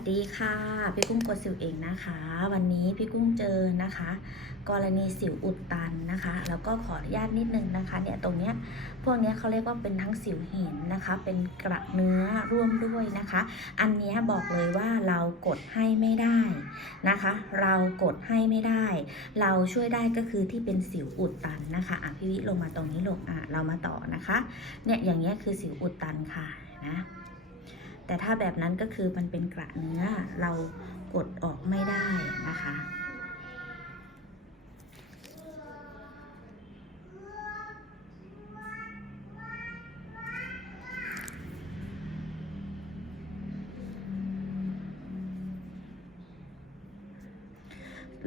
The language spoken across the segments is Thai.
สวัสดีค่ะพี่กุ้งกดสิวเองนะคะ วันนี้พี่กุ้งเจอนะคะ กรณีสิวอุดตันนะคะ แล้วก็ขออนุญาตนิดนึงนะคะเนี่ยตรงเนี้ยพวกเนี้ยเขาเรียกว่าเป็นทั้งสิวหินนะคะ เป็นกระเนื้อร่วมด้วยนะคะ อันเนี้ยบอกเลยว่าเรากดให้ไม่ได้นะคะ เรากดให้ไม่ได้ เราช่วยได้ก็คือที่เป็นสิวอุดตันนะคะอะพี่วิลงมาตรงนี้ลงอะเรามาต่อนะคะเนี่ยอย่างเงี้ยคือสิวอุดตันค่ะนะ แต่ถ้าแบบนั้นก็คือมันเป็นกระเนื้อเรากดออกไม่ได้นะคะ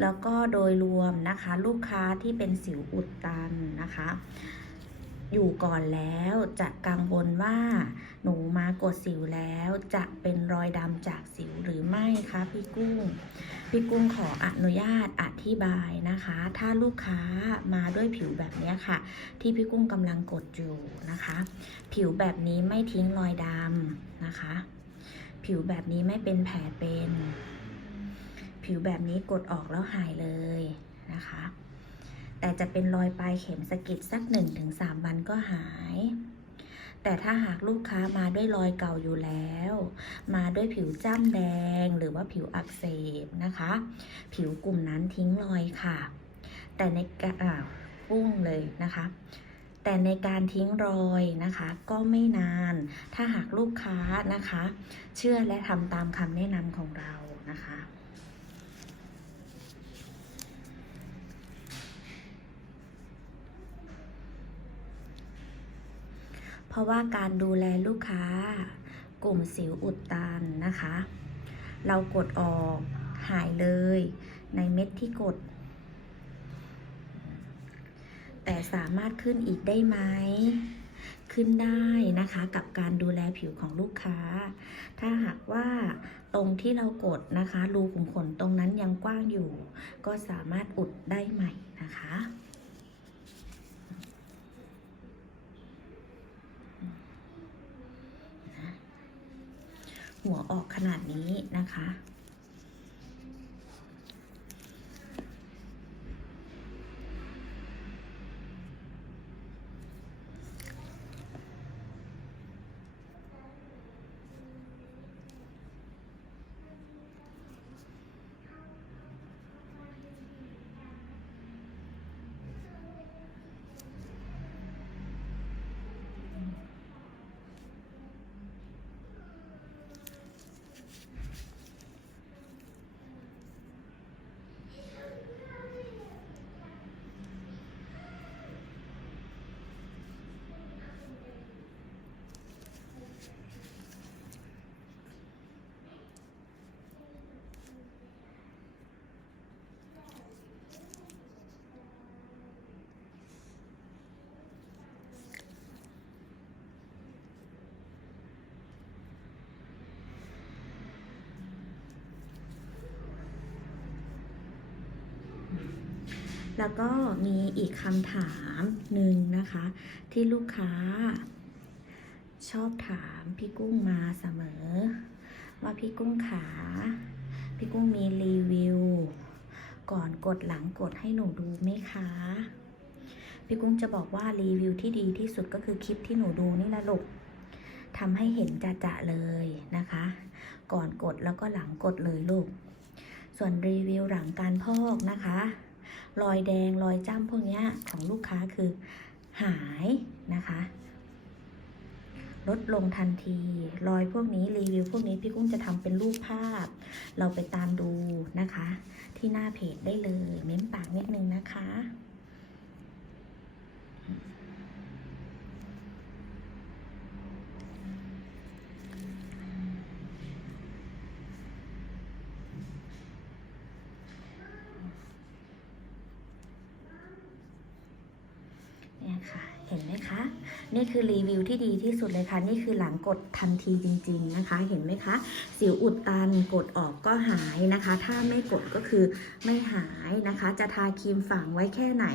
แล้วก็โดยรวมนะคะลูกค้าที่เป็นสิวอุดตันนะคะ อยู่ก่อนแล้วจะกังวลว่า หนูมากดสิวแล้วจะเป็นรอยดำจากสิวหรือไม่คะพี่กุ้ง พี่กุ้งขออนุญาตอธิบายนะคะ ถ้าลูกค้ามาด้วยผิวแบบนี้ค่ะ ที่พี่กุ้งกำลังกดอยู่นะคะ ผิวแบบนี้ไม่ทิ้งรอยดำนะคะ ผิวแบบนี้ไม่เป็นแผลเป็น ผิวแบบนี้กดออกแล้วหายเลยนะคะ แต่จะเป็นรอยปลายเข็มสะกิดสัก 1-3 วันก็หาย แต่ถ้าหากลูกค้ามาด้วยรอยเก่าอยู่แล้ว มาด้วยผิวจ้ำแดงหรือว่าผิวอักเสบนะคะ ผิวกลุ่มนั้นทิ้งรอยค่ะ แต่ในกะอ่าปุ้งเลยนะคะ แต่ในการทิ้งรอยนะคะก็ไม่นาน ถ้าหากลูกค้านะคะ เชื่อและทำตามคำแนะนำของเรานะคะ เพราะว่าการดูแลลูกค้ากลุ่มสิวอุดตันนะคะ เรากดออกหายเลยในเม็ดที่กด แต่สามารถขึ้นอีกได้ไหมขึ้นได้นะคะกับการดูแลผิวของลูกค้า ถ้าหากว่าตรงที่เรากดนะคะ รูขุมขนตรงนั้นยังกว้างอยู่ ก็สามารถอุดได้ใหม่นะคะ หัวออกขนาดนี้นะคะ แล้วก็มีอีกคำถามหนึ่งนะคะ ที่ลูกค้า ชอบถามพี่กุ้งมาเสมอ ว่าพี่กุ้งขาพี่กุ้งมีรีวิว ก่อนกดหลังกดให้หนูดูไหมคะพี่กุ้งจะบอกว่ารีวิวที่ดีที่สุดก็คือคลิปที่หนูดูนี่แหละลูกทำให้เห็นจะๆเลยนะคะ ก่อนกดแล้วก็หลังกดเลยลูก ส่วนรีวิวหลังการพอกนะคะ รอยแดงรอยจ้ำพวกนี้ของลูกค้าคือหายนะคะ ลดลงทันที รอยพวกนี้รีวิวพวกนี้พี่กุ้งจะทำเป็นรูปภาพ เราไปตามดูนะคะ ที่หน้าเพจได้เลย เม้มปากนิดนึงนะคะ เนี่ยค่ะ ห็นห็นไหมคะ นี่คือรีวิวที่ดีที่สุดเลยค่ะ นี่คือหลังกดทันทีจริง ๆนะคะ เห็นไหมคะ สิวอุดตันกดออกก็หายนะคะ ถ้าไม่กดก็คือไม่หายนะคะ จะทาครีมฝังไว้แค่ไหน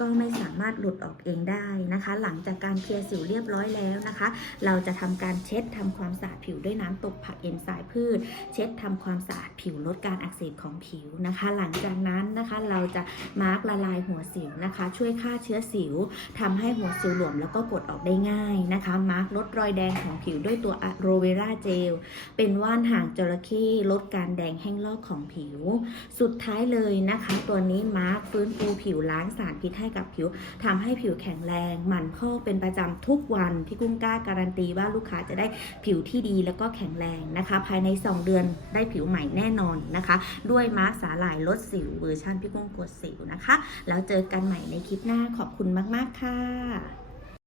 ก็ไม่สามารถหลุดออกเองได้นะคะ หลังจากการเคลียร์สิวเรียบร้อยแล้วนะคะ เราจะทำการเช็ดทำความสะอาดผิวด้วยน้ำตกผักเอนไซม์พืช เช็ดทำความสะอาดผิวลดการอักเสบของผิวนะคะ หลังจากนั้นนะคะเราจะมาร์กละลายหัวสิวนะคะ ช่วยฆ่าเชื้อสิวทำให้หัวสิวหลวมแล้วก็กดออกได้ง่ายนะคะมาร์กลดรอยแดงของผิวด้วยตัวอะโรเวราเจลเป็นว่านหางจระเข้ลดการแดงแห้งลอกของผิว สุดท้ายเลยนะคะ ตัวนี้มาร์กฟื้นฟูผิวล้างสารพิษให้กับผิวทำให้ผิวแข็งแรง หมั่นพอกเป็นประจำทุกวันพี่กุ้งกล้าการันตีว่าลูกค้าจะได้ผิวที่ดีแล้วก็แข็งแรงนะคะ ภายใน 2 เดือนได้ผิวใหม่แน่นอนนะคะ ด้วยมาร์กสาหร่ายลดสิวเวอร์ชันพี่กุ้งกดสิวนะคะ แล้วเจอกันใหม่ในคลิปหน้าขอบคุณมาก ๆ ค่ะ